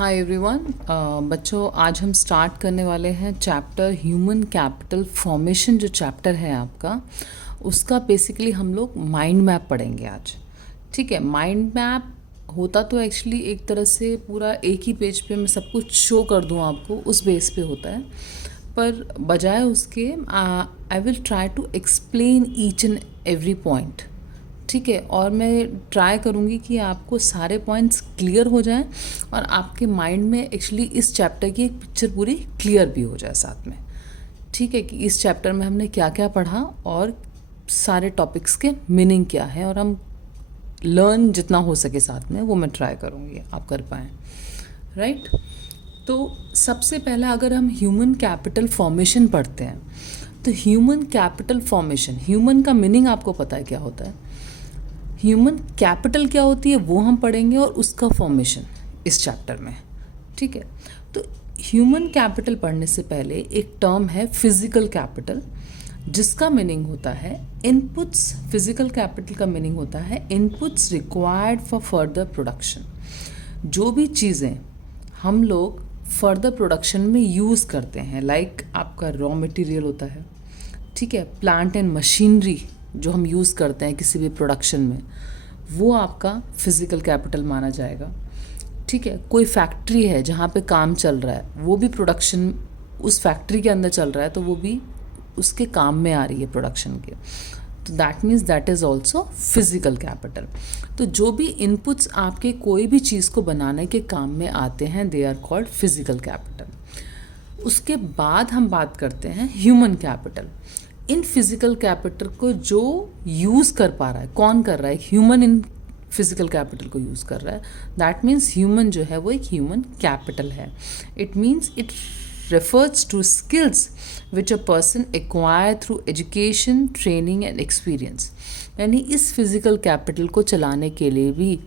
Hi everyone. बच्चों, आज हम स्टार्ट करने वाले हैं चैप्टर ह्यूमन कैपिटल फॉर्मेशन। जो चैप्टर है आपका, उसका बेसिकली हम लोग माइंड मैप पढ़ेंगे आज। ठीक है, माइंड मैप होता तो एक्चुअली एक तरह से पूरा एक ही पेज पे मैं सब कुछ शो कर दूं आपको, उस बेस पे होता है। पर बजाय उसके I will try to explain each and every point. ठीक है, और मैं ट्राई करूँगी कि आपको सारे पॉइंट्स क्लियर हो जाएं और आपके माइंड में एक्चुअली इस चैप्टर की एक पिक्चर पूरी क्लियर भी हो जाए साथ में। ठीक है, कि इस चैप्टर में हमने क्या क्या पढ़ा और सारे टॉपिक्स के मीनिंग क्या है, और हम लर्न जितना हो सके साथ में वो मैं ट्राई करूँगी आप कर पाएँ। राइट, तो सबसे पहला अगर हम ह्यूमन कैपिटल फॉर्मेशन पढ़ते हैं तो ह्यूमन कैपिटल फॉर्मेशन, ह्यूमन का मीनिंग आपको पता है क्या होता है, ह्यूमन कैपिटल क्या होती है वो हम पढ़ेंगे, और उसका फॉर्मेशन इस चैप्टर में। ठीक है, तो ह्यूमन कैपिटल पढ़ने से पहले एक टर्म है फिजिकल कैपिटल, जिसका मीनिंग होता है इनपुट्स। फिजिकल कैपिटल का मीनिंग होता है inputs required for further production. जो भी चीज़ें हम लोग फर्दर प्रोडक्शन में यूज़ करते हैं, लाइक आपका रॉ मटेरियल होता है, ठीक है, प्लांट एंड मशीनरी जो हम यूज़ करते हैं किसी भी प्रोडक्शन में, वो आपका फिज़िकल कैपिटल माना जाएगा। ठीक है, कोई फैक्ट्री है जहाँ पे काम चल रहा है, वो भी प्रोडक्शन उस फैक्ट्री के अंदर चल रहा है, तो वो भी उसके काम में आ रही है प्रोडक्शन के, तो that means that is also physical capital. तो जो भी इनपुट्स आपके कोई भी चीज़ को बनाने के काम में आते हैं, they are called physical capital. उसके बाद हम बात करते हैं ह्यूमन कैपिटल। इन फिजिकल कैपिटल को जो यूज़ कर पा रहा है, कौन कर रहा है, ह्यूमन इन फिजिकल कैपिटल को यूज़ कर रहा है, दैट मीन्स ह्यूमन जो है वो एक ह्यूमन कैपिटल है। It means it refers to skills which a person acquire through education, training and experience। यानी इस फिजिकल कैपिटल को चलाने के लिए भी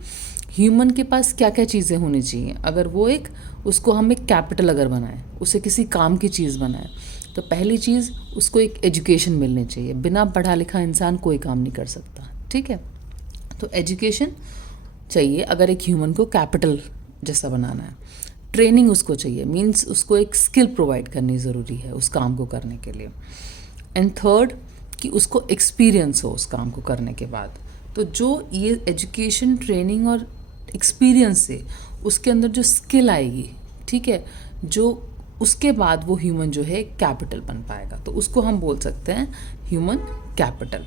ह्यूमन के पास क्या क्या चीज़ें होनी चाहिए। अगर वो एक उसको हम एक कैपिटल अगर बनाएं, उसे किसी काम की चीज़ बनाएं, तो पहली चीज़ उसको एक एजुकेशन मिलनी चाहिए। बिना पढ़ा लिखा इंसान कोई काम नहीं कर सकता। ठीक है, तो एजुकेशन चाहिए अगर एक ह्यूमन को कैपिटल जैसा बनाना है। ट्रेनिंग उसको चाहिए, मीन्स उसको एक स्किल प्रोवाइड करनी ज़रूरी है उस काम को करने के लिए। एंड थर्ड, कि उसको एक्सपीरियंस हो उस काम को करने के बाद। तो जो ये एजुकेशन, ट्रेनिंग और एक्सपीरियंस से उसके अंदर जो स्किल आएगी, ठीक है, जो उसके बाद वो ह्यूमन जो है कैपिटल बन पाएगा, तो उसको हम बोल सकते हैं ह्यूमन कैपिटल।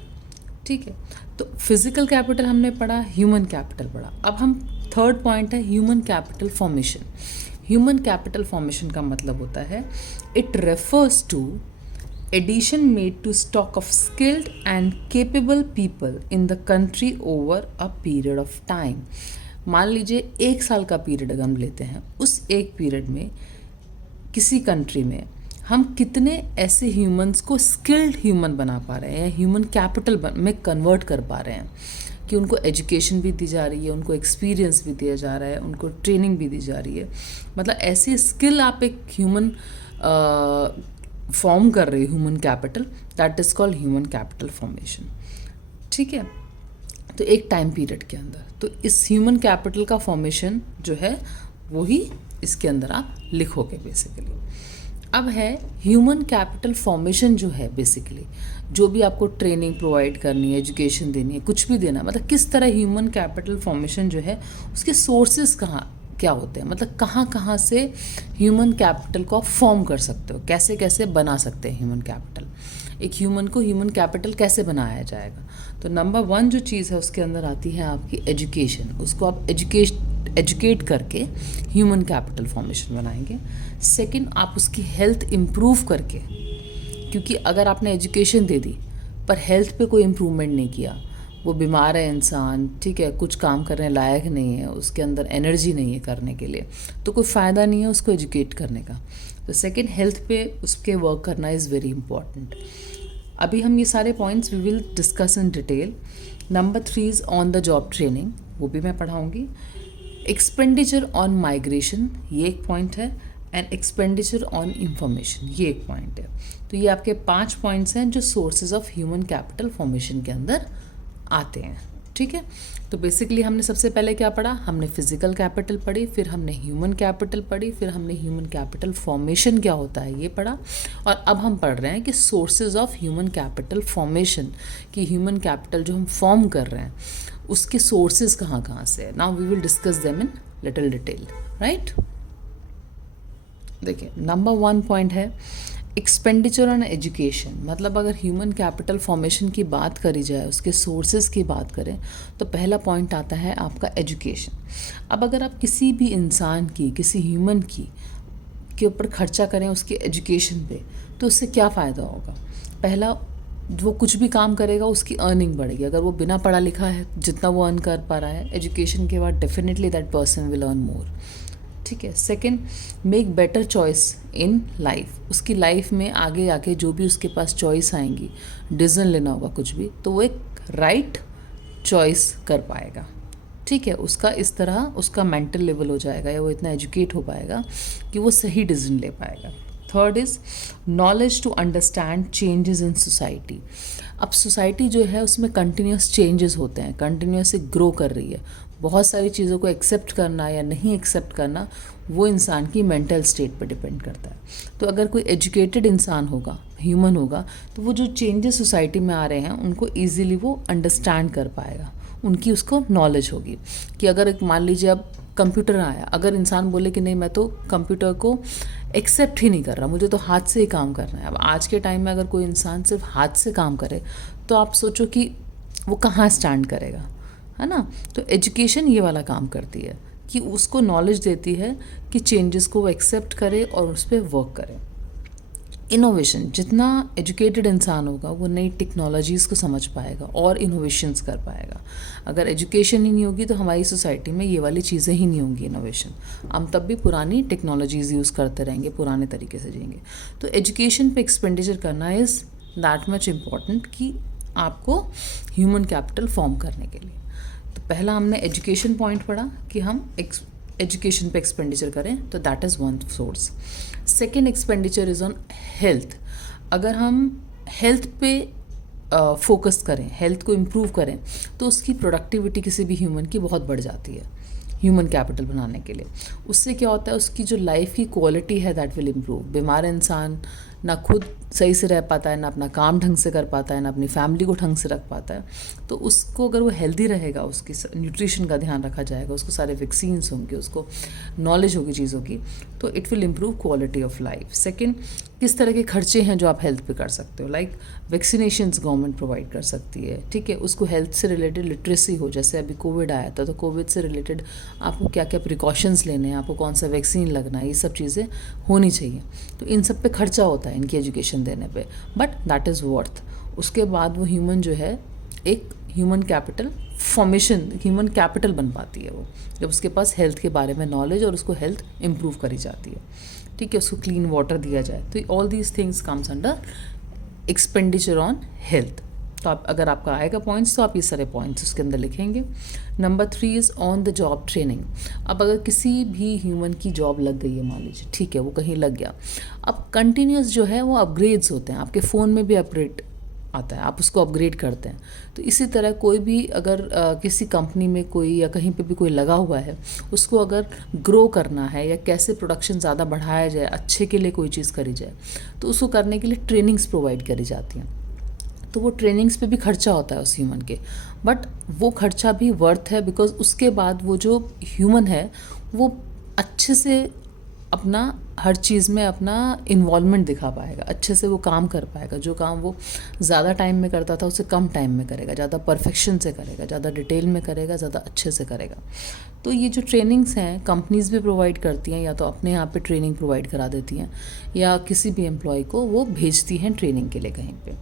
ठीक है, तो फिजिकल कैपिटल हमने पढ़ा, ह्यूमन कैपिटल पढ़ा। अब हम थर्ड पॉइंट है human capital formation. Human capital formation का मतलब होता है it refers to addition made to stock of skilled and capable people in the country over a period of time. मान लीजिए 1 साल का पीरियड अगर हम लेते हैं, उस एक पीरियड में किसी कंट्री में हम कितने ऐसे ह्यूमंस को स्किल्ड ह्यूमन बना पा रहे हैं या ह्यूमन कैपिटल में कन्वर्ट कर पा रहे हैं, कि उनको एजुकेशन भी दी जा रही है, उनको एक्सपीरियंस भी दिया जा रहा है, उनको ट्रेनिंग भी दी जा रही है। मतलब ऐसी स्किल आप एक ह्यूमन फॉर्म कर रहे हो, human capital, that is called human capital formation. ठीक है, तो एक टाइम पीरियड के अंदर, तो इस ह्यूमन कैपिटल का फॉर्मेशन जो है वही इसके अंदर आप लिखोगे बेसिकली। अब है ह्यूमन कैपिटल फॉर्मेशन जो है बेसिकली, जो भी आपको ट्रेनिंग प्रोवाइड करनी है, एजुकेशन देनी है, कुछ भी देना, मतलब किस तरह ह्यूमन कैपिटल फॉर्मेशन जो है उसके सोर्सेज कहाँ क्या होते हैं, मतलब कहाँ कहाँ से ह्यूमन कैपिटल को आप फॉर्म कर सकते हो, कैसे कैसे बना सकते हैं ह्यूमन कैपिटल। एक ह्यूमन को ह्यूमन कैपिटल कैसे बनाया जाएगा, तो नंबर 1 जो चीज़ है उसके अंदर आती है आपकी एजुकेशन। उसको आप एजुकेट करके ह्यूमन कैपिटल फॉर्मेशन बनाएंगे। सेकंड, आप उसकी हेल्थ इम्प्रूव करके, क्योंकि अगर आपने एजुकेशन दे दी पर हेल्थ पे कोई इम्प्रूवमेंट नहीं किया, वो बीमार है इंसान, ठीक है, कुछ काम करने लायक नहीं है, उसके अंदर एनर्जी नहीं है करने के लिए, तो कोई फ़ायदा नहीं है उसको एजुकेट करने का। तो सेकंड, हेल्थ पे उसके वर्क करना इज़ वेरी इंपॉर्टेंट। अभी हम ये सारे points we will discuss in detail. Number 3 is on the job training, वो भी मैं पढ़ाऊँगी। एक्सपेंडिचर ऑन माइग्रेशन, ये एक पॉइंट है, एंड एक्सपेंडिचर ऑन इंफॉर्मेशन, ये एक पॉइंट है। तो ये आपके 5 पॉइंट्स हैं जो sources of human capital formation के अंदर आते हैं। ठीक है। तो बेसिकली हमने सबसे पहले क्या पढ़ा, हमने फिजिकल कैपिटल पढ़ी, फिर हमने ह्यूमन कैपिटल पढ़ी, फिर हमने ह्यूमन कैपिटल फॉर्मेशन क्या होता है ये पढ़ा, और अब हम पढ़ रहे हैं कि sources of human capital formation, कि ह्यूमन कैपिटल जो हम फॉर्म कर रहे हैं उसके सोर्सेज कहाँ कहाँ से है। Now we will discuss them in little detail, right. देखिए, नंबर 1 पॉइंट है एक्सपेंडिचर ऑन एजुकेशन। मतलब अगर ह्यूमन कैपिटल फॉर्मेशन की बात करी जाए, उसके सोर्सेज की बात करें, तो पहला पॉइंट आता है आपका एजुकेशन। अब अगर आप किसी भी इंसान की, किसी ह्यूमन की के ऊपर खर्चा करें उसके एजुकेशन पे, तो उससे क्या फ़ायदा होगा। पहला, वो कुछ भी काम करेगा उसकी अर्निंग बढ़ेगी। अगर वो बिना पढ़ा लिखा है, जितना वो अर्न कर पा रहा है एजुकेशन के बाद, definitely that person will earn more, ठीक है। Second, make better choice in life. उसकी लाइफ में आगे आके जो भी उसके पास चॉइस आएंगी, डिसीजन लेना होगा कुछ भी, तो वो एक राइट चॉइस कर पाएगा, ठीक है। उसका इस तरह उसका मेंटल लेवल हो जाएगा, या वो इतना एजुकेट हो पाएगा कि वो सही डिसीजन ले पाएगा। Third is knowledge to understand changes in society. अब सोसाइटी जो है उसमें कंटिन्यूस चेंजेस होते हैं, कंटिन्यूसली ग्रो कर रही है। बहुत सारी चीज़ों को एक्सेप्ट करना या नहीं एक्सेप्ट करना वो इंसान की मेंटल स्टेट पर डिपेंड करता है। तो अगर कोई एजुकेटेड इंसान होगा, ह्यूमन होगा, तो वो जो चेंजेस सोसाइटी में आ रहे हैं उनको ईजिली वो अंडरस्टैंड कर पाएगा, उनकी उसको नॉलेज होगी। कि अगर एक मान लीजिए अब कंप्यूटर आया, अगर इंसान बोले कि नहीं मैं तो कंप्यूटर को एक्सेप्ट ही नहीं कर रहा, मुझे तो हाथ से ही काम करना है। अब आज के टाइम में अगर कोई इंसान सिर्फ हाथ से काम करे तो आप सोचो कि वो कहाँ स्टैंड करेगा, है ना। तो एजुकेशन ये वाला काम करती है कि उसको नॉलेज देती है कि चेंजेस को वो एक्सेप्ट करे और उस पर वर्क करे। इनोवेशन, जितना एजुकेटेड इंसान होगा वो नई टेक्नोलॉजीज़ को समझ पाएगा और इनोवेशंस कर पाएगा। अगर एजुकेशन ही नहीं होगी तो हमारी सोसाइटी में ये वाली चीज़ें ही नहीं होंगी, इनोवेशन। हम तब भी पुरानी टेक्नोलॉजीज़ यूज़ करते रहेंगे, पुराने तरीके से जिएंगे। तो एजुकेशन पे एक्सपेंडिचर करना इज़ दैट मच इम्पॉर्टेंट कि आपको ह्यूमन कैपिटल फॉर्म करने के लिए। तो पहला हमने एजुकेशन पॉइंट पढ़ा कि हम एजुकेशन पे एक्सपेंडिचर करें, तो that is one source. Second expenditure is on health. अगर हम हेल्थ पे फोकस करें, हेल्थ को इम्प्रूव करें, तो उसकी प्रोडक्टिविटी किसी भी ह्यूमन की बहुत बढ़ जाती है ह्यूमन कैपिटल बनाने के लिए। उससे क्या होता है, उसकी जो लाइफ की क्वालिटी है दैट विल इम्प्रूव। बीमार इंसान ना खुद सही से रह पाता है, ना अपना काम ढंग से कर पाता है, ना अपनी फैमिली को ढंग से रख पाता है। तो उसको अगर वो हेल्दी रहेगा, उसकी न्यूट्रिशन का ध्यान रखा जाएगा, उसको सारे वैक्सीन्स होंगे, उसको नॉलेज होगी चीज़ों की, तो it will improve quality of life. Second, किस तरह के खर्चे हैं जो आप हेल्थ पे कर सकते हो, लाइक वैक्सीनेशंस गवर्नमेंट प्रोवाइड कर सकती है, ठीक है। उसको हेल्थ से रिलेटेड लिटरेसी हो, जैसे अभी कोविड आया था तो कोविड से रिलेटेड आपको क्या क्या प्रिकॉशंस लेने हैं, आपको कौन सा वैक्सीन लगना है, ये सब चीज़ें होनी चाहिए। तो इन सब पे खर्चा होता है इनकी एजुकेशन देने पे, बट दैट इज़ वर्थ। उसके बाद वो ह्यूमन जो है एक human capital formation, human capital बन पाती है वो, जब उसके पास हेल्थ के बारे में नॉलेज और उसको हेल्थ इम्प्रूव करी जाती है, ठीक है। उसको क्लीन वाटर दिया जाए, तो all these things comes under expenditure on health. तो आप अगर आपका आएगा पॉइंट्स तो आप ये सारे पॉइंट्स उसके अंदर लिखेंगे। Number 3 is on the job training. अब अगर किसी भी ह्यूमन की जॉब लग गई है, मान लीजिए, ठीक है, वो कहीं लग गया, अब कंटिन्यूस जो है वो अपग्रेड्स होते हैं, आपके फ़ोन में भी अपग्रेड आता है, आप उसको अपग्रेड करते हैं। तो इसी तरह कोई भी अगर किसी कंपनी में कोई या कहीं पे भी कोई लगा हुआ है, उसको अगर ग्रो करना है या कैसे प्रोडक्शन ज़्यादा बढ़ाया जाए, अच्छे के लिए कोई चीज़ करी जाए, तो उसको करने के लिए ट्रेनिंग्स प्रोवाइड करी जाती हैं। तो वो ट्रेनिंग्स पे भी खर्चा होता है उस ह्यूमन के, बट वो खर्चा भी वर्थ है, बिकॉज उसके बाद वो जो ह्यूमन है वो अच्छे से अपना हर चीज़ में अपना इन्वॉल्वमेंट दिखा पाएगा, अच्छे से वो काम कर पाएगा। जो काम वो ज़्यादा टाइम में करता था उसे कम टाइम में करेगा, ज़्यादा परफेक्शन से करेगा, ज़्यादा डिटेल में करेगा, ज़्यादा अच्छे से करेगा। तो ये जो ट्रेनिंग्स हैं कंपनीज़ भी प्रोवाइड करती हैं, या तो अपने यहाँ पे ट्रेनिंग प्रोवाइड करा देती हैं, या किसी भी एम्प्लॉय को वो भेजती हैं ट्रेनिंग के लिए कहीं पर,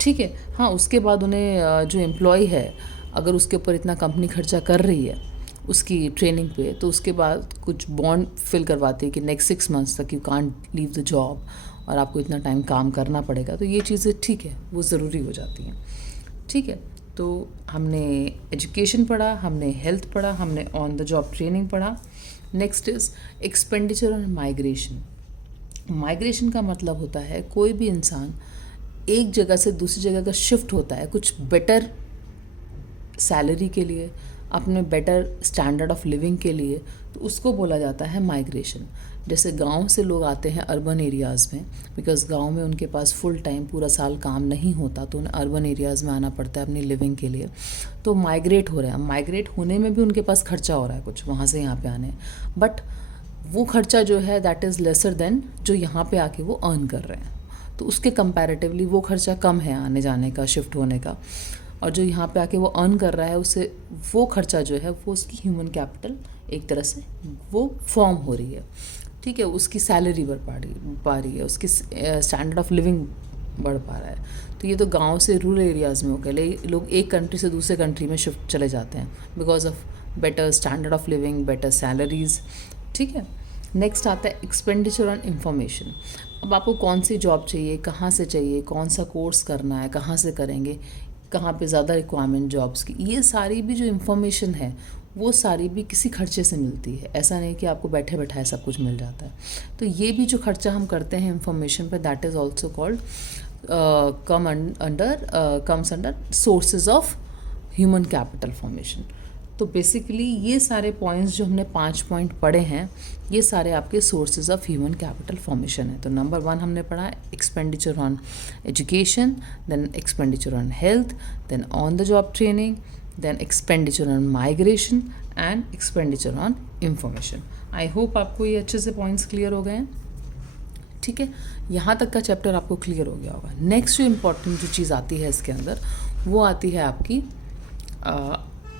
ठीक है। हाँ, उसके बाद उन्हें जो एम्प्लॉय है, अगर उसके ऊपर इतना कंपनी खर्चा कर रही है उसकी ट्रेनिंग पे, तो उसके बाद कुछ बॉन्ड फिल करवाती है कि नेक्स्ट 6 मंथ्स तक you can't leave the job और आपको इतना टाइम काम करना पड़ेगा। तो ये चीज़ें ठीक है, वो ज़रूरी हो जाती हैं, ठीक है। तो हमने एजुकेशन पढ़ा, हमने हेल्थ पढ़ा, हमने ऑन द जॉब ट्रेनिंग पढ़ा। Next is expenditure on migration. Migration का मतलब होता है कोई भी इंसान एक जगह से दूसरी जगह का शिफ्ट होता है कुछ बेटर सैलरी के लिए, अपने बेटर स्टैंडर्ड ऑफ लिविंग के लिए, तो उसको बोला जाता है माइग्रेशन। जैसे गांव से लोग आते हैं अर्बन एरियाज़ में, बिकॉज़ गांव में उनके पास फुल टाइम पूरा साल काम नहीं होता, तो उन्हें अर्बन एरियाज़ में आना पड़ता है अपनी लिविंग के लिए, तो माइग्रेट हो रहे हैं। माइग्रेट होने में भी उनके पास खर्चा हो रहा है कुछ वहाँ से यहाँ पे आने, बट वो खर्चा जो है दैट इज़ लेसर देन जो यहाँ पे आके वो अर्न कर रहे हैं, तो उसके कंपैरेटिवली वो खर्चा कम है आने जाने का, शिफ्ट होने का, और जो यहाँ पे आके वो अर्न कर रहा है उससे वो खर्चा जो है वो उसकी ह्यूमन कैपिटल एक तरह से वो फॉर्म हो रही है, ठीक है, उसकी सैलरी बढ़ पा रही है, उसकी स्टैंडर्ड ऑफ लिविंग बढ़ पा रहा है। तो ये तो गांव से रूरल एरियाज़ में हो गए, लोग एक कंट्री से दूसरे कंट्री में शिफ्ट चले जाते हैं because of better standard of living, better salaries, ठीक है। नेक्स्ट आता है एक्सपेंडिचर ऑन इंफॉर्मेशन। अब आपको कौन सी जॉब चाहिए, कहाँ से चाहिए, कौन सा कोर्स करना है, कहाँ से करेंगे, कहाँ पे ज़्यादा रिक्वायरमेंट जॉब्स की, ये सारी भी जो इन्फॉर्मेशन है वो सारी भी किसी खर्चे से मिलती है। ऐसा नहीं कि आपको बैठे बैठाए सब कुछ मिल जाता है। तो ये भी जो खर्चा हम करते हैं इन्फॉर्मेशन पे, that is also called comes under sources of human capital formation. तो बेसिकली ये सारे पॉइंट्स जो हमने 5 पॉइंट पढ़े हैं, ये सारे आपके sources of human capital formation है। तो नंबर 1 हमने पढ़ा expenditure on education, then expenditure on health, then on the job training, then expenditure on migration and expenditure on information. I hope आपको ये अच्छे से पॉइंट्स क्लियर हो गए हैं, ठीक है। यहाँ तक का चैप्टर आपको क्लियर हो गया होगा। नेक्स्ट जो इम्पॉर्टेंट जो चीज़ आती है इसके अंदर, वो आती है आपकी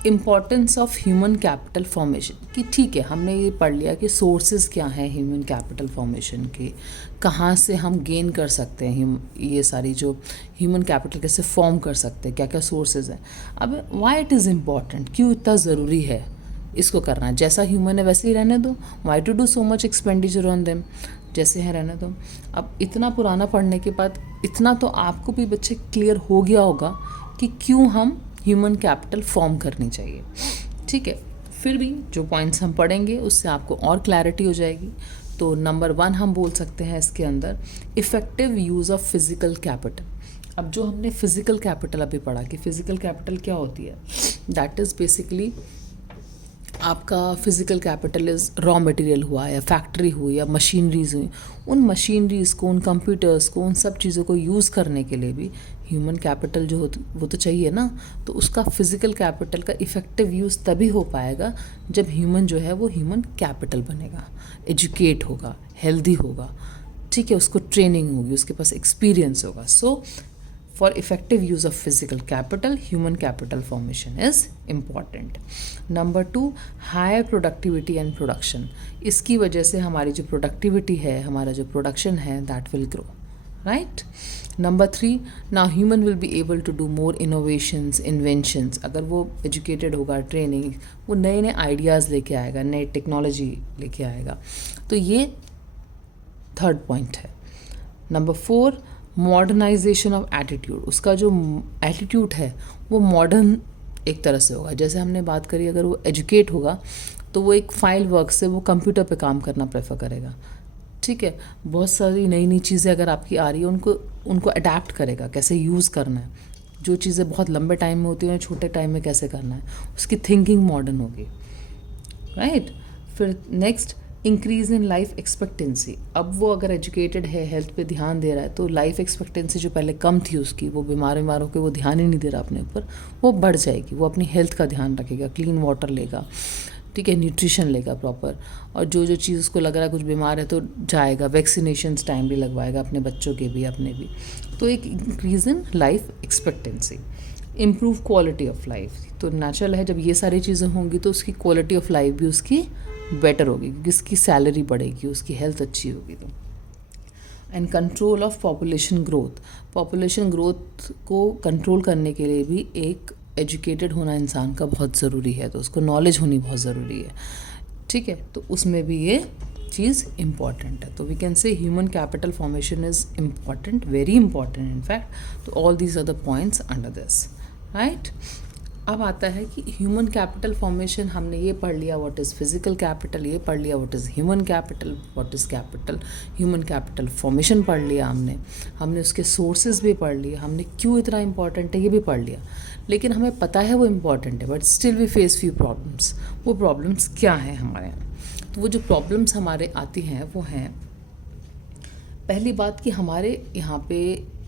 importance of human capital formation की। ठीक है, हमने ये पढ़ लिया कि सोर्सेज क्या हैं ह्यूमन कैपिटल फॉर्मेशन के, कहाँ से हम गेन कर सकते हैं, ये सारी जो ह्यूमन कैपिटल कैसे फॉर्म कर सकते हैं, क्या क्या सोर्सेज हैं। अब वाई इट इज़ इम्पॉर्टेंट, क्यों इतना ज़रूरी है इसको करना। जैसा ह्यूमन है वैसे ही रहने दो, why to do so much expenditure on them, जैसे हैं रहने दो। अब इतना पुराना पढ़ने के बाद इतना तो आपको भी बच्चे क्लियर हो गया होगा कि क्यों हम ह्यूमन कैपिटल फॉर्म करनी चाहिए, ठीक है। फिर भी जो पॉइंट्स हम पढ़ेंगे उससे आपको और क्लैरिटी हो जाएगी। तो नंबर 1 हम बोल सकते हैं इसके अंदर effective use of physical capital. अब जो हमने फिज़िकल कैपिटल अभी पढ़ा कि फ़िज़िकल कैपिटल क्या होती है, दैट इज़ बेसिकली आपका physical capital is raw material हुआ या फैक्ट्री हुई या मशीनरीज हुई, उन मशीनरीज़ को, उन कंप्यूटर्स को, उन सब चीज़ों को यूज़ करने के लिए भी ह्यूमन कैपिटल जो वो तो चाहिए ना। तो उसका फिज़िकल कैपिटल का इफ़ेक्टिव यूज़ तभी हो पाएगा जब ह्यूमन जो है वो ह्यूमन कैपिटल बनेगा, एजुकेट होगा, हेल्दी होगा, ठीक है, उसको ट्रेनिंग होगी, उसके पास एक्सपीरियंस होगा। सो for effective use of physical capital, human capital formation is important. Number 2, higher productivity and production. इसकी वजह से हमारी जो productivity है, हमारा जो production है, that will grow, right? Number 3, now human will be able to do more innovations, inventions. अगर वो educated होगा, training, वो नए नए ideas लेके आएगा, नए technology लेके आएगा। तो ये third point है। Number 4, modernisation of attitude. उसका जो एटीट्यूड है वो मॉडर्न एक तरह से होगा। जैसे हमने बात करी, अगर वो एजुकेट होगा तो वो एक फाइल वर्क से वो कंप्यूटर पे काम करना प्रेफर करेगा, ठीक है। बहुत सारी नई नई चीज़ें अगर आपकी आ रही है उनको अडेप्ट करेगा, कैसे यूज़ करना है, जो चीज़ें बहुत लंबे टाइम में होती हैं छोटे टाइम में कैसे करना है, उसकी थिंकिंग मॉडर्न होगी, राइट। फिर next increase in life expectancy. अब वो अगर एजुकेटेड है, हेल्थ पे ध्यान दे रहा है, तो लाइफ एक्सपेक्टेंसी जो पहले कम थी उसकी, वो बीमार होकर वो ध्यान ही नहीं दे रहा अपने ऊपर, वो बढ़ जाएगी। वो अपनी हेल्थ का ध्यान रखेगा, क्लीन वाटर लेगा, ठीक है, न्यूट्रिशन लेगा प्रॉपर, और जो चीज़ उसको लग रहा है कुछ बीमार है तो जाएगा, वैक्सीनेशंस टाइम भी लगवाएगा, अपने बच्चों के भी, अपने भी। तो एक increase in life expectancy, improve quality of life. तो नेचुरल है, जब ये सारी चीज़ें होंगी तो उसकी क्वालिटी ऑफ लाइफ भी उसकी बेटर होगी, क्योंकि उसकी सैलरी बढ़ेगी, उसकी हेल्थ अच्छी होगी। तो and control of population growth. Population growth को कंट्रोल करने के लिए भी एक एजुकेटेड होना इंसान का बहुत ज़रूरी है, तो उसको नॉलेज होनी बहुत ज़रूरी है, ठीक है। तो उसमें भी ये चीज़ इम्पॉर्टेंट है। तो we can say human capital formation is important, very important in fact. तो all these are the points under this, right. अब आता है कि ह्यूमन कैपिटल फॉर्मेशन, हमने ये पढ़ लिया व्हाट इज़ फिजिकल कैपिटल, ये पढ़ लिया what is human capital, what is capital human capital formation पढ़ लिया हमने उसके सोर्सेज भी पढ़ लिए, हमने क्यों इतना इम्पॉर्टेंट है ये भी पढ़ लिया। लेकिन हमें पता है वो इम्पॉर्टेंट है, but still we face few problems. वो प्रॉब्लम्स क्या हैं हमारे यहाँ? तो वो जो प्रॉब्लम्स हमारे आती हैं वो हैं, पहली बात कि हमारे यहाँ पे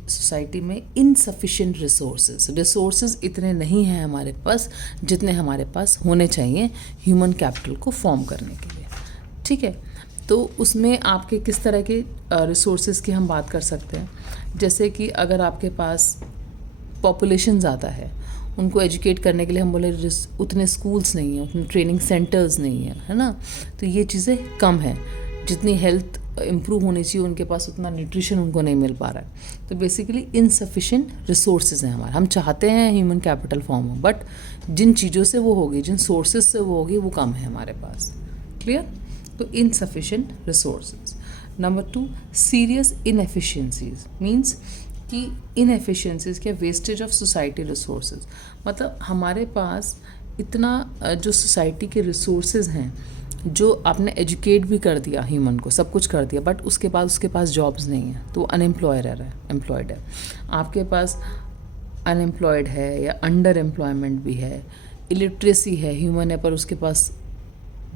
सोसाइटी में इनसफिशिएंट रिसोर्सेज इतने नहीं हैं हमारे पास जितने हमारे पास होने चाहिए ह्यूमन कैपिटल को फॉर्म करने के लिए। ठीक है, तो उसमें आपके किस तरह के रिसोर्सेज की हम बात कर सकते हैं? जैसे कि अगर आपके पास पॉपुलेशन ज़्यादा है, उनको एजुकेट करने के लिए हम बोले उतने स्कूल्स नहीं हैं, उतने ट्रेनिंग सेंटर्स नहीं हैं, है ना, तो ये चीज़ें कम हैं। जितनी हेल्थ इम्प्रूव होनी चाहिए उनके पास उतना न्यूट्रिशन उनको नहीं मिल पा रहा है। तो बेसिकली इनसफिशिएंट रिसोर्सेज हैं हमारे। हम चाहते हैं ह्यूमन कैपिटल फॉर्म हो, बट जिन चीज़ों से वो होगी, जिन सोर्सेज से वो होगी, वो कम है हमारे पास। क्लियर? तो insufficient resources. Number 2, serious inefficiencies, means कि इनएफिशिएंसीज क्या, वेस्टेज ऑफ सोसाइटी रिसोर्सेज। मतलब हमारे पास इतना जो सोसाइटी के रिसोर्सेज हैं, जो आपने एजुकेट भी कर दिया ह्यूमन को, सब कुछ कर दिया, बट उसके पास जॉब्स नहीं है, तो अनएम्प्लॉयड है, एम्प्लॉयड है। आपके पास अनएम्प्लॉयड है या अंडर एम्प्लॉयमेंट भी है, इलिटरेसी है, ह्यूमन है, पर उसके पास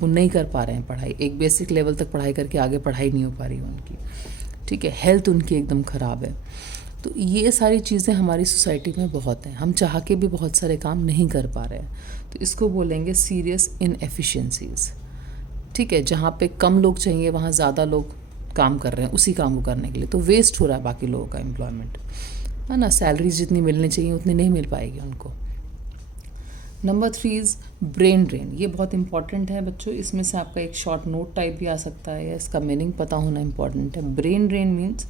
वो नहीं कर पा रहे हैं पढ़ाई, एक बेसिक लेवल तक पढ़ाई करके आगे पढ़ाई नहीं हो पा रही है उनकी। ठीक है, हेल्थ उनकी एकदम ख़राब है। तो ये सारी चीज़ें हमारी सोसाइटी में बहुत हैं, हम चाह के भी बहुत सारे काम नहीं कर पा रहे हैं, तो इसको बोलेंगे सीरियस इनएफिशिएंसीज। ठीक है, जहाँ पे कम लोग चाहिए वहाँ ज़्यादा लोग काम कर रहे हैं उसी काम को करने के लिए, तो वेस्ट हो रहा है बाकी लोगों का एम्प्लॉयमेंट, है ना। सैलरीज जितनी मिलनी चाहिए उतनी नहीं मिल पाएगी उनको। Number 3 is brain drain. ये बहुत इंपॉर्टेंट है बच्चों, इसमें से आपका एक शॉर्ट नोट टाइप भी आ सकता है, या इसका मीनिंग पता होना इंपॉर्टेंट है। ब्रेन ड्रेन मीन्स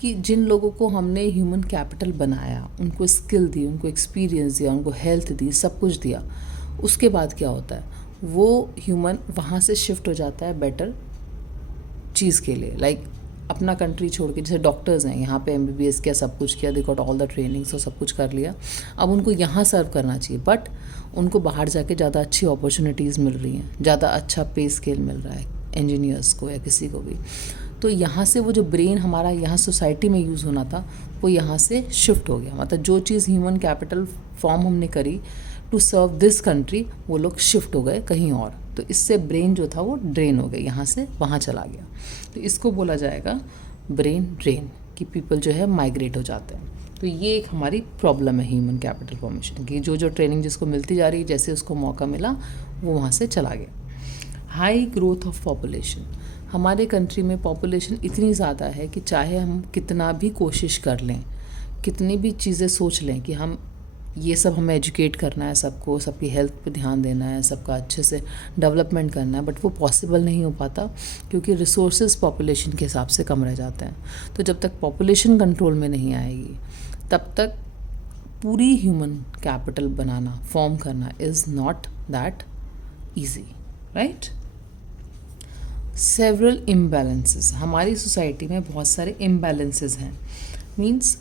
कि जिन लोगों को हमने ह्यूमन कैपिटल बनाया, उनको स्किल दी, उनको एक्सपीरियंस दिया, उनको हेल्थ दी, सब कुछ दिया, उसके बाद क्या होता है, वो ह्यूमन वहाँ से शिफ्ट हो जाता है बेटर चीज़ के लिए। लाइक अपना कंट्री छोड़ के, जैसे डॉक्टर्स हैं, यहाँ पे MBBS किया, सब कुछ किया, they got all the trainings और सब कुछ कर लिया, अब उनको यहाँ सर्व करना चाहिए, बट उनको बाहर जाके ज़्यादा अच्छी अपॉर्चुनिटीज़ मिल रही हैं, ज़्यादा अच्छा पे स्केल मिल रहा है इंजीनियर्स को या किसी को भी। तो यहाँ से वो जो ब्रेन हमारा यहाँ सोसाइटी में यूज़ होना था, वो यहाँ से शिफ्ट हो गया। मतलब जो चीज़ ह्यूमन कैपिटल फॉर्म हमने करी टू सर्व दिस कंट्री, वो लोग शिफ्ट हो गए कहीं और, तो इससे ब्रेन जो था वो ड्रेन हो गया, यहाँ से वहाँ चला गया। तो इसको बोला जाएगा ब्रेन ड्रेन, कि पीपल जो है माइग्रेट हो जाते हैं। तो ये एक हमारी प्रॉब्लम है ह्यूमन कैपिटल फॉर्मेशन की, जो ट्रेनिंग जिसको मिलती जा रही है, जैसे उसको मौका मिला वो वहाँ से चला गया। हाई ग्रोथ ऑफ पॉपुलेशन, हमारे कंट्री में पॉपुलेशन इतनी ज़्यादा है कि चाहे हम कितना भी कोशिश कर लें, कितनी भी चीज़ें सोच लें कि हम ये सब हमें एजुकेट करना है, सबको, सबकी हेल्थ पे ध्यान देना है, सबका अच्छे से डेवलपमेंट करना है, बट वो पॉसिबल नहीं हो पाता क्योंकि रिसोर्सेज पॉपुलेशन के हिसाब से कम रह जाते हैं। तो जब तक पॉपुलेशन कंट्रोल में नहीं आएगी, तब तक पूरी ह्यूमन कैपिटल बनाना, फॉर्म करना is not that easy, right. Several imbalances, हमारी सोसाइटी में बहुत सारे इम्बैलेंसेस हैं। मीन्स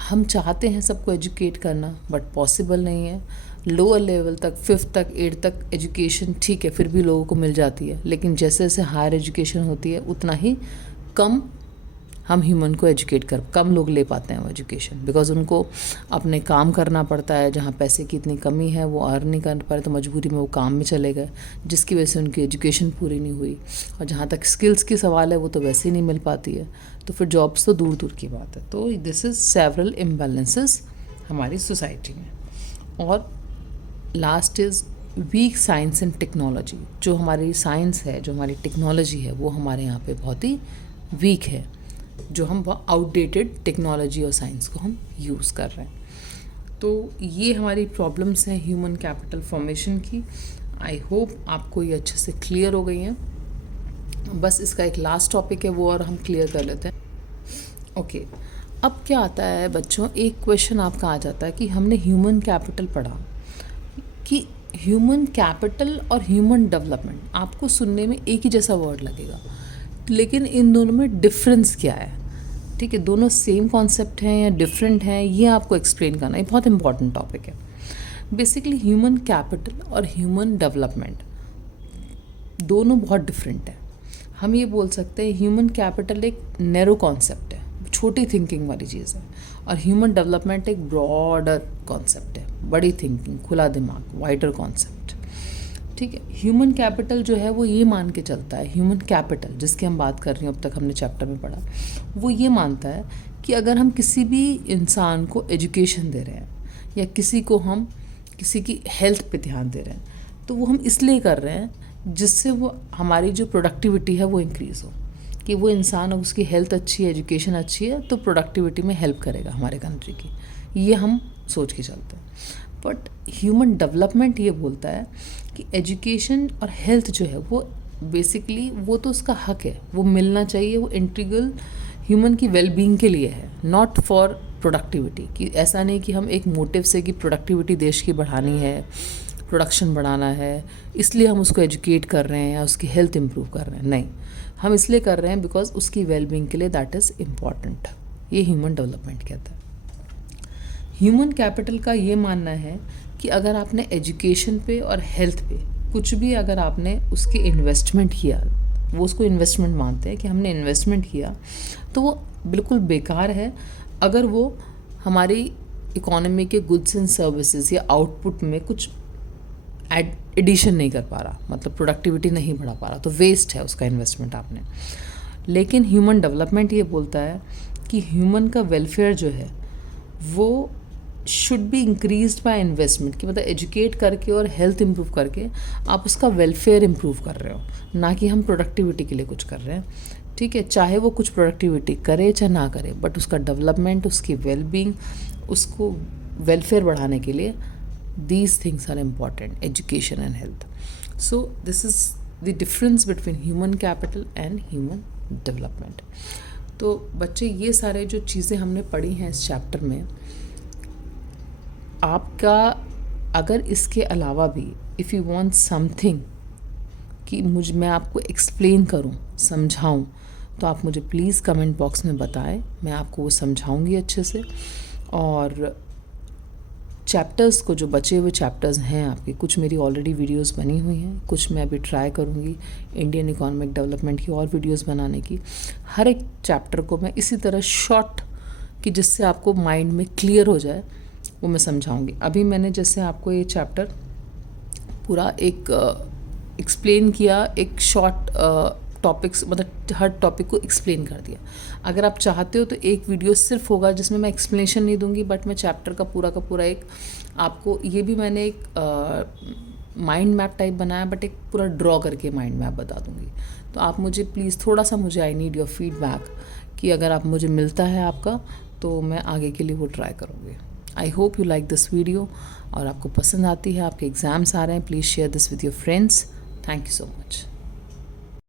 हम चाहते हैं सबको एजुकेट करना, बट पॉसिबल नहीं है। लोअर लेवल तक, 5th तक, 8th तक एजुकेशन ठीक है, फिर भी लोगों को मिल जाती है, लेकिन जैसे जैसे हायर एजुकेशन होती है उतना ही कम हम ह्यूमन को एजुकेट कर, कम लोग ले पाते हैं वो एजुकेशन, बिकॉज उनको अपने काम करना पड़ता है, जहाँ पैसे की इतनी कमी है वो अर्न नहीं कर पा रहे, तो मजबूरी में वो काम में चले गए, जिसकी वजह से उनकी एजुकेशन पूरी नहीं हुई। और जहाँ तक स्किल्स की सवाल है वो तो वैसे ही नहीं मिल पाती है, तो फिर जॉब्स तो दूर दूर की बात है। तो दिस इज़ सेवरल इम्बैलेंसेस हमारी सोसाइटी में। और last is week science and technology, जो हमारी साइंस है, जो हमारी टेक्नोलॉजी है, वो हमारे यहाँ पे बहुत ही वीक है, जो हम वह आउटडेटेड टेक्नोलॉजी और साइंस को हम यूज़ कर रहे हैं। तो ये हमारी प्रॉब्लम्स हैं ह्यूमन कैपिटल फॉर्मेशन की। आई होप आपको ये अच्छे से क्लियर हो गई हैं। बस इसका एक लास्ट टॉपिक है, वो और हम क्लियर कर लेते हैं। ओके, अब क्या आता है बच्चों, एक क्वेश्चन आपका आ जाता है कि हमने ह्यूमन कैपिटल पढ़ा, कि ह्यूमन कैपिटल और ह्यूमन डेवलपमेंट आपको सुनने में एक ही जैसा वर्ड लगेगा, लेकिन इन दोनों में डिफरेंस क्या है। ठीक है, दोनों सेम कॉन्सेप्ट हैं या डिफरेंट हैं, ये आपको एक्सप्लेन करना है, बहुत इंपॉर्टेंट टॉपिक है। बेसिकली ह्यूमन कैपिटल और ह्यूमन डेवलपमेंट दोनों बहुत डिफरेंट है। हम ये बोल सकते हैं ह्यूमन कैपिटल एक नैरो कॉन्सेप्ट है, छोटी थिंकिंग वाली चीज़ है, और ह्यूमन डेवलपमेंट एक ब्रॉडर कॉन्सेप्ट है, बड़ी थिंकिंग, खुला दिमाग, वाइडर कॉन्सेप्ट। ठीक है, ह्यूमन कैपिटल जो है वो ये मान के चलता है, ह्यूमन कैपिटल जिसकी हम बात कर रहे हैं अब तक हमने चैप्टर में पढ़ा, वो ये मानता है कि अगर हम किसी भी इंसान को एजुकेशन दे रहे हैं या किसी को हम किसी की हेल्थ पे ध्यान दे रहे हैं, तो वो हम इसलिए कर रहे हैं जिससे वो हमारी जो प्रोडक्टिविटी है वो इंक्रीज़ हो, कि वो इंसान अगर उसकी हेल्थ अच्छी है, एजुकेशन अच्छी है, तो प्रोडक्टिविटी में हेल्प करेगा हमारे कंट्री की, ये हम सोच के चलते हैं। बट ह्यूमन डेवलपमेंट ये बोलता है कि एजुकेशन और हेल्थ जो है वो बेसिकली वो तो उसका हक है, वो मिलना चाहिए, वो इंटीग्रल ह्यूमन की वेलबींग के लिए है, नॉट फॉर प्रोडक्टिविटी। कि ऐसा नहीं कि हम एक मोटिव से कि प्रोडक्टिविटी देश की बढ़ानी है, प्रोडक्शन बढ़ाना है, इसलिए हम उसको एजुकेट कर रहे हैं या उसकी हेल्थ इम्प्रूव कर रहे हैं। नहीं, हम इसलिए कर रहे हैं बिकॉज उसकी वेलबींग के लिए दैट इज़ इम्पॉर्टेंट। ये ह्यूमन डेवलपमेंट कहता है। ह्यूमन कैपिटल का ये मानना है कि अगर आपने एजुकेशन पे और हेल्थ पे कुछ भी अगर आपने उसकी इन्वेस्टमेंट किया, वो उसको इन्वेस्टमेंट मानते हैं कि हमने इन्वेस्टमेंट किया, तो वो बिल्कुल बेकार है अगर वो हमारी इकोनॉमी के गुड्स एंड सर्विसेज या आउटपुट में कुछ एडिशन नहीं कर पा रहा, मतलब प्रोडक्टिविटी नहीं बढ़ा पा रहा, तो वेस्ट है उसका इन्वेस्टमेंट आपने। लेकिन ह्यूमन डेवलपमेंट ये बोलता है कि ह्यूमन का वेलफेयर जो है वो should be increased by investment, कि मतलब एजुकेट करके और हेल्थ इम्प्रूव करके आप उसका वेलफेयर इम्प्रूव कर रहे हो, ना कि हम प्रोडक्टिविटी के लिए कुछ कर रहे हैं। ठीक है, चाहे वो कुछ प्रोडक्टिविटी करे चाहे ना करे, बट उसका डेवलपमेंट, उसकी वेलबींग, उसको वेलफेयर बढ़ाने के लिए these things are important, education and health. So this is the difference between human capital and human development. तो बच्चे ये सारे जो चीज़ें हमने पढ़ी हैं इस चैप्टर में, आपका अगर इसके अलावा भी इफ़ यू वांट समथिंग कि मैं आपको एक्सप्लेन करूं, समझाऊं, तो आप मुझे प्लीज़ कमेंट बॉक्स में बताएं, मैं आपको वो समझाऊंगी अच्छे से। और चैप्टर्स को, जो बचे हुए चैप्टर्स हैं आपके, कुछ मेरी ऑलरेडी वीडियोस बनी हुई हैं, कुछ मैं अभी ट्राई करूँगी इंडियन इकोनॉमिक डेवलपमेंट की और वीडियोस बनाने की। हर एक चैप्टर को मैं इसी तरह शॉर्ट कि जिससे आपको माइंड में क्लियर हो जाए वो मैं समझाऊँगी। अभी मैंने जैसे आपको ये चैप्टर पूरा एक एक्सप्लेन किया, एक शॉर्ट टॉपिक्स, मतलब हर टॉपिक को एक्सप्लेन कर दिया। अगर आप चाहते हो तो एक वीडियो सिर्फ होगा जिसमें मैं एक्सप्लेनेशन नहीं दूंगी, बट मैं चैप्टर का पूरा एक आपको, ये भी मैंने एक माइंड मैप टाइप बनाया, बट एक पूरा ड्रॉ करके माइंड मैप बता दूंगी। तो आप मुझे प्लीज़ थोड़ा सा, मुझे आई नीड योर फीडबैक कि अगर आप मुझे मिलता है आपका, तो मैं आगे के लिए वो ट्राई करूँगी। I hope you like this video, और आपको पसंद आती है, आपके एग्ज़ाम्स आ रहे हैं, please share this with your friends. Thank you so much.